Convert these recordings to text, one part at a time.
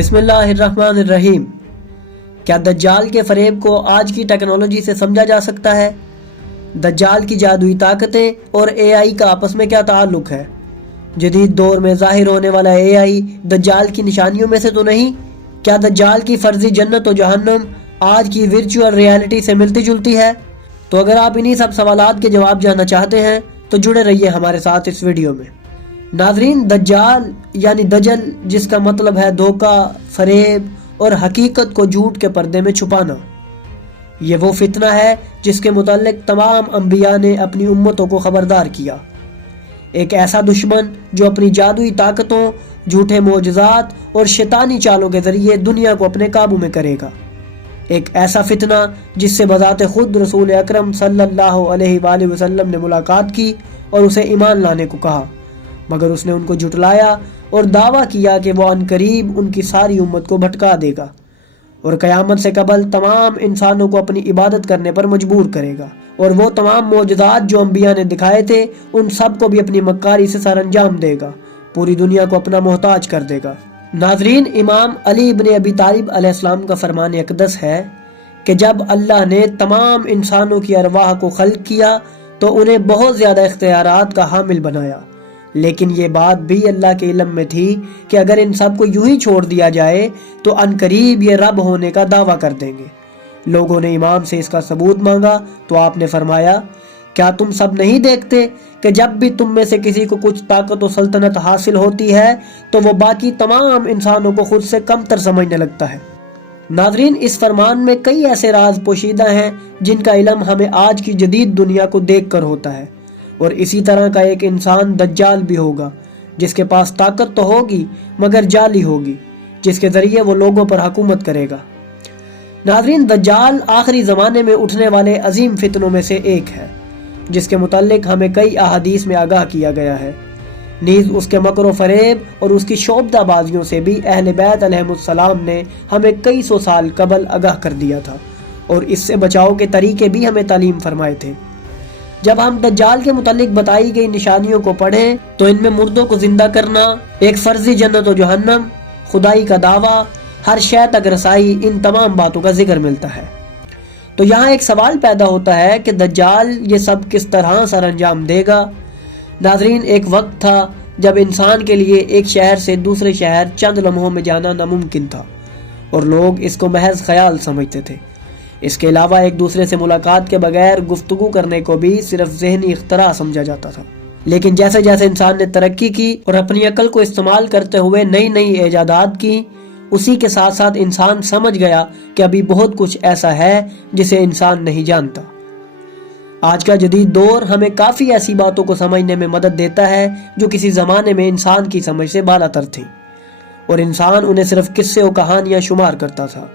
بسم اللہ الرحمن الرحیم۔ کیا دجال کے فریب کو آج کی ٹیکنالوجی سے سمجھا جا سکتا ہے؟ دجال کی جادوئی طاقتیں اور اے آئی کا آپس میں کیا تعلق ہے؟ جدید دور میں ظاہر ہونے والا اے آئی دجال کی نشانیوں میں سے تو نہیں؟ کیا دجال کی فرضی جنت و جہنم آج کی ورچوئل ریالٹی سے ملتی جلتی ہے؟ تو اگر آپ انہی سب سوالات کے جواب جاننا چاہتے ہیں تو جڑے رہیے ہمارے ساتھ اس ویڈیو میں۔ ناظرین، دجال یعنی دجل، جس کا مطلب ہے دھوکہ، فریب اور حقیقت کو جھوٹ کے پردے میں چھپانا، یہ وہ فتنہ ہے جس کے متعلق تمام انبیاء نے اپنی امتوں کو خبردار کیا۔ ایک ایسا دشمن جو اپنی جادوئی طاقتوں، جھوٹے معجزات اور شیطانی چالوں کے ذریعے دنیا کو اپنے قابو میں کرے گا۔ ایک ایسا فتنہ جس سے بذات خود رسول اکرم صلی اللہ علیہ وآلہ وسلم نے ملاقات کی اور اسے ایمان لانے کو کہا، مگر اس نے ان کو جھٹلایا اور دعویٰ کیا کہ وہ عنقریب ان کی ساری امت کو بھٹکا دے گا اور قیامت سے قبل تمام انسانوں کو اپنی عبادت کرنے پر مجبور کرے گا، اور وہ تمام معجزات جو انبیاء نے دکھائے تھے ان سب کو بھی اپنی مکاری سے سر انجام دے گا، پوری دنیا کو اپنا محتاج کر دے گا۔ ناظرین، امام علی بن ابی طالب علیہ السلام کا فرمان اقدس ہے کہ جب اللہ نے تمام انسانوں کی ارواح کو خلق کیا تو انہیں بہت زیادہ اختیارات کا حامل بنایا، لیکن یہ بات بھی اللہ کے علم میں تھی کہ اگر ان سب کو یوں ہی چھوڑ دیا جائے تو عنقریب یہ رب ہونے کا دعویٰ کر دیں گے۔ لوگوں نے امام سے اس کا ثبوت مانگا تو آپ نے فرمایا، کیا تم سب نہیں دیکھتے کہ جب بھی تم میں سے کسی کو کچھ طاقت و سلطنت حاصل ہوتی ہے تو وہ باقی تمام انسانوں کو خود سے کم تر سمجھنے لگتا ہے۔ ناظرین، اس فرمان میں کئی ایسے راز پوشیدہ ہیں جن کا علم ہمیں آج کی جدید دنیا کو دیکھ کر ہوتا ہے، اور اسی طرح کا ایک انسان دجال بھی ہوگا جس کے پاس طاقت تو ہوگی مگر جعلی ہوگی، جس کے ذریعے وہ لوگوں پر حکومت کرے گا۔ ناظرین، دجال آخری زمانے میں اٹھنے والے عظیم فتنوں میں سے ایک ہے جس کے متعلق ہمیں کئی احادیث میں آگاہ کیا گیا ہے، نیز اس کے مکر و فریب اور اس کی شعبدہ بازیوں سے بھی اہل بیت علیہم السلام نے ہمیں کئی سو سال قبل آگاہ کر دیا تھا، اور اس سے بچاؤ کے طریقے بھی ہمیں تعلیم فرمائے تھے۔ جب ہم دجال کے متعلق بتائی گئی نشانیوں کو پڑھیں تو ان میں مردوں کو زندہ کرنا، ایک فرضی جنت و جہنم، خدائی کا دعویٰ، ہر شے تک رسائی، ان تمام باتوں کا ذکر ملتا ہے۔ تو یہاں ایک سوال پیدا ہوتا ہے کہ دجال یہ سب کس طرح سر انجام دے گا؟ ناظرین، ایک وقت تھا جب انسان کے لیے ایک شہر سے دوسرے شہر چند لمحوں میں جانا ناممکن تھا، اور لوگ اس کو محض خیال سمجھتے تھے۔ اس کے علاوہ ایک دوسرے سے ملاقات کے بغیر گفتگو کرنے کو بھی صرف ذہنی اختراع سمجھا جاتا تھا۔ لیکن جیسے جیسے انسان نے ترقی کی اور اپنی عقل کو استعمال کرتے ہوئے نئی نئی ایجادات کی، اسی کے ساتھ ساتھ انسان سمجھ گیا کہ ابھی بہت کچھ ایسا ہے جسے انسان نہیں جانتا۔ آج کا جدید دور ہمیں کافی ایسی باتوں کو سمجھنے میں مدد دیتا ہے جو کسی زمانے میں انسان کی سمجھ سے بالا تر تھی، اور انسان انہیں صرف قصے و کہانیاں شمار کرتا تھا۔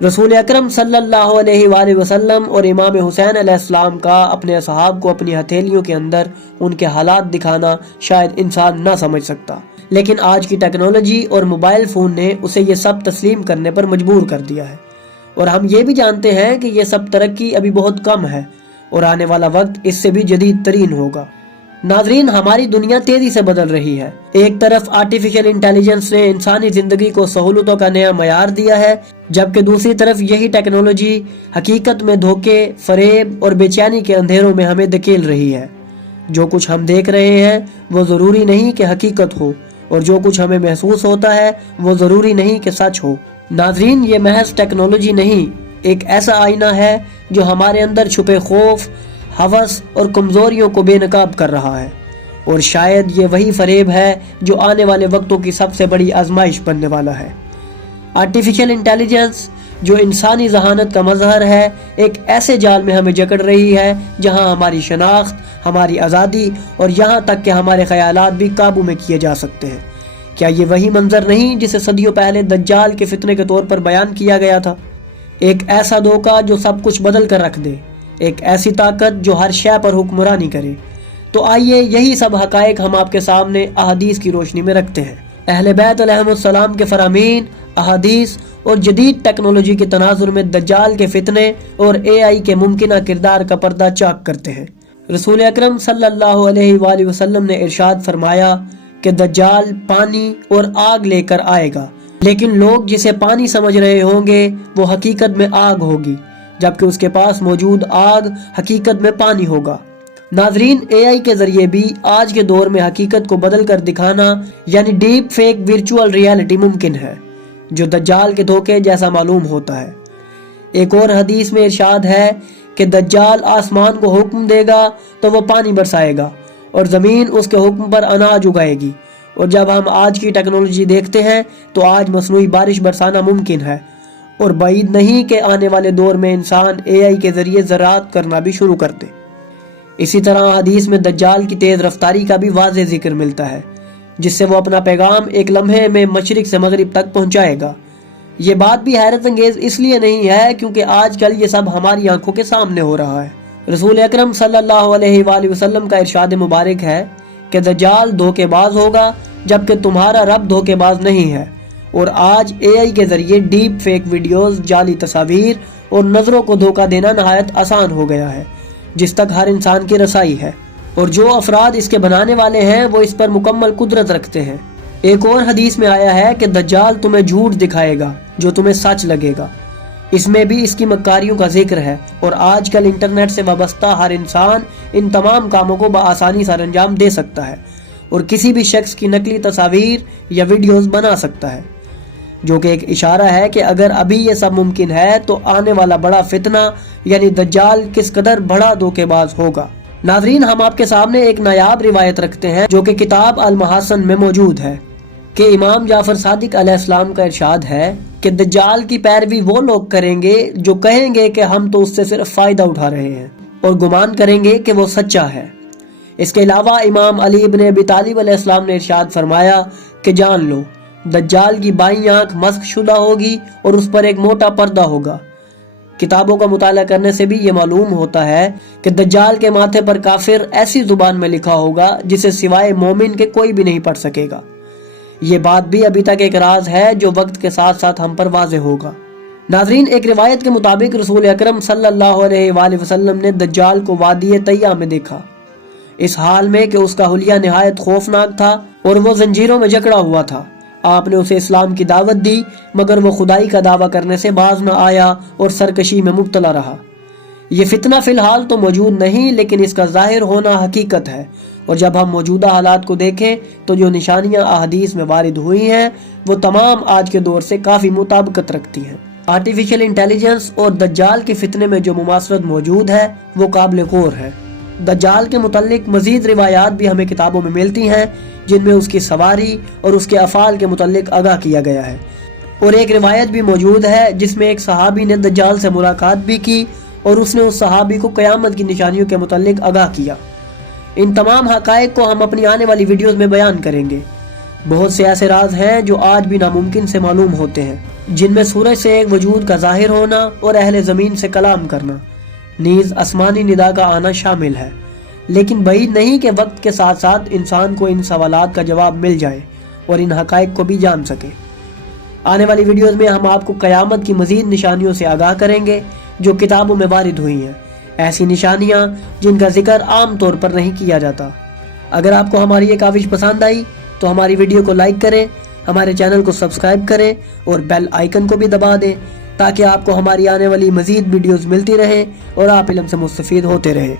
رسول اکرم صلی اللہ علیہ وآلہ وسلم اور امام حسین علیہ السلام کا اپنے اصحاب کو اپنی ہتھیلیوں کے اندر ان کے حالات دکھانا شاید انسان نہ سمجھ سکتا، لیکن آج کی ٹیکنالوجی اور موبائل فون نے اسے یہ سب تسلیم کرنے پر مجبور کر دیا ہے، اور ہم یہ بھی جانتے ہیں کہ یہ سب ترقی ابھی بہت کم ہے اور آنے والا وقت اس سے بھی جدید ترین ہوگا۔ ناظرین، ہماری دنیا تیزی سے بدل رہی ہے۔ ایک طرف آرٹیفیشل انٹیلیجنس نے انسانی زندگی کو سہولتوں کا نیا معیار دیا ہے، جبکہ دوسری طرف یہی ٹیکنالوجی حقیقت میں دھوکے، فریب اور بے چینی کے اندھیروں میں ہمیں دھکیل رہی ہے۔ جو کچھ ہم دیکھ رہے ہیں وہ ضروری نہیں کہ حقیقت ہو، اور جو کچھ ہمیں محسوس ہوتا ہے وہ ضروری نہیں کہ سچ ہو۔ ناظرین، یہ محض ٹیکنالوجی نہیں، ایک ایسا آئینہ ہے جو ہمارے اندر چھپے خوف، ہوس اور کمزوریوں کو بے نقاب کر رہا ہے، اور شاید یہ وہی فریب ہے جو آنے والے وقتوں کی سب سے بڑی آزمائش بننے والا ہے۔ آرٹیفیشل انٹیلیجنس جو انسانی ذہانت کا مظہر ہے، ایک ایسے جال میں ہمیں جکڑ رہی ہے جہاں ہماری شناخت، ہماری آزادی اور یہاں تک کہ ہمارے خیالات بھی قابو میں کیے جا سکتے ہیں۔ کیا یہ وہی منظر نہیں جسے صدیوں پہلے دجال کے فتنے کے طور پر بیان کیا گیا تھا؟ ایک ایسا دھوکہ جو سب کچھ بدل کر رکھ دے، ایک ایسی طاقت جو ہر شے پر حکمرانی کرے۔ تو آئیے یہی سب حقائق ہم آپ کے سامنے احادیث کی روشنی میں رکھتے ہیں۔ اہل بیت علیہم السلام کے فرامین، احادیث اور جدید ٹیکنالوجی کے تناظر میں دجال کے فتنے اور اے آئی کے ممکنہ کردار کا پردہ چاک کرتے ہیں۔ رسول اکرم صلی اللہ علیہ وآلہ وسلم نے ارشاد فرمایا کہ دجال پانی اور آگ لے کر آئے گا لیکن لوگ جسے پانی سمجھ رہے ہوں گے وہ حقیقت میں آگ ہوگی، جبکہ اس کے پاس موجود آگ حقیقت میں پانی ہوگا۔ ناظرین، اے آئی کے ذریعے بھی آج کے دور میں حقیقت کو بدل کر دکھانا یعنی ڈیپ فیک ورچوئل ریالٹی ممکن ہے، جو دجال کے دھوکے جیسا معلوم ہوتا ہے۔ ایک اور حدیث میں ارشاد ہے کہ دجال آسمان کو حکم دے گا تو وہ پانی برسائے گا اور زمین اس کے حکم پر اناج اگائے گی، اور جب ہم آج کی ٹیکنالوجی دیکھتے ہیں تو آج مصنوعی بارش برسانا ممکن ہے، اور بعید نہیں کہ آنے والے دور میں انسان اے آئی کے ذریعے زراعت کرنا بھی شروع کر دے۔ اسی طرح حدیث میں دجال کی تیز رفتاری کا بھی واضح ذکر ملتا ہے، جس سے وہ اپنا پیغام ایک لمحے میں مشرق سے مغرب تک پہنچائے گا۔ یہ بات بھی حیرت انگیز اس لیے نہیں ہے کیونکہ آج کل یہ سب ہماری آنکھوں کے سامنے ہو رہا ہے۔ رسول اکرم صلی اللہ علیہ وآلہ وسلم کا ارشاد مبارک ہے کہ دجال دھوکے باز ہوگا جبکہ تمہارا رب دھوکے باز نہیں ہے، اور آج اے آئی کے ذریعے ڈیپ فیک ویڈیوز، جعلی تصاویر اور نظروں کو دھوکہ دینا نہایت آسان ہو گیا ہے، جس تک ہر انسان کی رسائی ہے، اور جو افراد اس کے بنانے والے ہیں وہ اس پر مکمل قدرت رکھتے ہیں۔ ایک اور حدیث میں آیا ہے کہ دجال تمہیں جھوٹ دکھائے گا جو تمہیں سچ لگے گا، اس میں بھی اس کی مکاریوں کا ذکر ہے، اور آج کل انٹرنیٹ سے وابستہ ہر انسان ان تمام کاموں کو بآسانی سر انجام دے سکتا ہے اور کسی بھی شخص کی نقلی تصاویر یا ویڈیوز بنا سکتا ہے، جو کہ ایک اشارہ ہے کہ اگر ابھی یہ سب ممکن ہے تو آنے والا بڑا فتنہ یعنی دجال کس قدر بڑا دھوکے باز ہوگا۔ ناظرین، ہم آپ کے سامنے ایک نایاب روایت رکھتے ہیں جو کہ کتاب المحاسن میں موجود ہے کہ امام جعفر صادق علیہ السلام کا ارشاد ہے کہ دجال کی پیروی وہ لوگ کریں گے جو کہیں گے کہ ہم تو اس سے صرف فائدہ اٹھا رہے ہیں اور گمان کریں گے کہ وہ سچا ہے۔ اس کے علاوہ امام علی ابن ابی طالب علیہ السلام نے ارشاد فرمایا کہ جان لو دجال کی بائیں آنکھ مسخ شدہ ہوگی اور اس پر ایک موٹا پردہ ہوگا۔ کتابوں کا مطالعہ کرنے سے بھی یہ معلوم ہوتا ہے کہ دجال کے ماتھے پر کافر ایسی زبان میں لکھا ہوگا جسے سوائے مومن کے کوئی بھی نہیں پڑھ سکے گا۔ یہ بات بھی ابھی تک ایک راز ہے جو وقت کے ساتھ ساتھ ہم پر واضح ہوگا۔ ناظرین، ایک روایت کے مطابق رسول اکرم صلی اللہ علیہ وآلہ وسلم نے دجال کو وادی طیہ میں دیکھا، اس حال میں کہ اس کا حلیہ نہایت خوفناک تھا اور وہ زنجیروں میں جکڑا ہوا تھا۔ آپ نے اسے اسلام کی دعوت دی مگر وہ خدائی کا دعویٰ کرنے سے باز نہ آیا اور سرکشی میں مبتلا رہا۔ یہ فتنہ فی الحال تو موجود نہیں لیکن اس کا ظاہر ہونا حقیقت ہے، اور جب ہم موجودہ حالات کو دیکھیں تو جو نشانیاں احادیث میں وارد ہوئی ہیں وہ تمام آج کے دور سے کافی مطابقت رکھتی ہیں۔ آرٹیفیشل انٹیلیجنس اور دجال کے فتنے میں جو مماثلت موجود ہے وہ قابل غور ہے۔ دجال کے متعلق مزید روایات بھی ہمیں کتابوں میں ملتی ہیں جن میں اس کی سواری اور اس کے افعال کے متعلق آگاہ کیا گیا ہے، اور ایک روایت بھی موجود ہے جس میں ایک صحابی نے دجال سے ملاقات بھی کی اور اس نے اس صحابی کو قیامت کی نشانیوں کے متعلق آگاہ کیا۔ ان تمام حقائق کو ہم اپنی آنے والی ویڈیوز میں بیان کریں گے۔ بہت سے ایسے راز ہیں جو آج بھی ناممکن سے معلوم ہوتے ہیں، جن میں سورج سے ایک وجود کا ظاہر ہونا اور اہل زمین سے کلام کرنا، نیز آسمانی ندا کا آنا شامل ہے، لیکن بعید نہیں کہ وقت کے ساتھ ساتھ انسان کو ان سوالات کا جواب مل جائے اور ان حقائق کو بھی جان سکے۔ آنے والی ویڈیوز میں ہم آپ کو قیامت کی مزید نشانیوں سے آگاہ کریں گے جو کتابوں میں وارد ہوئی ہیں، ایسی نشانیاں جن کا ذکر عام طور پر نہیں کیا جاتا۔ اگر آپ کو ہماری یہ کاوش پسند آئی تو ہماری ویڈیو کو لائک کریں، ہمارے چینل کو سبسکرائب کریں اور بیل آئیکن کو بھی دبا دیں تاکہ آپ کو ہماری آنے والی مزید ویڈیوز ملتی رہیں اور آپ علم سے مستفید ہوتے رہیں۔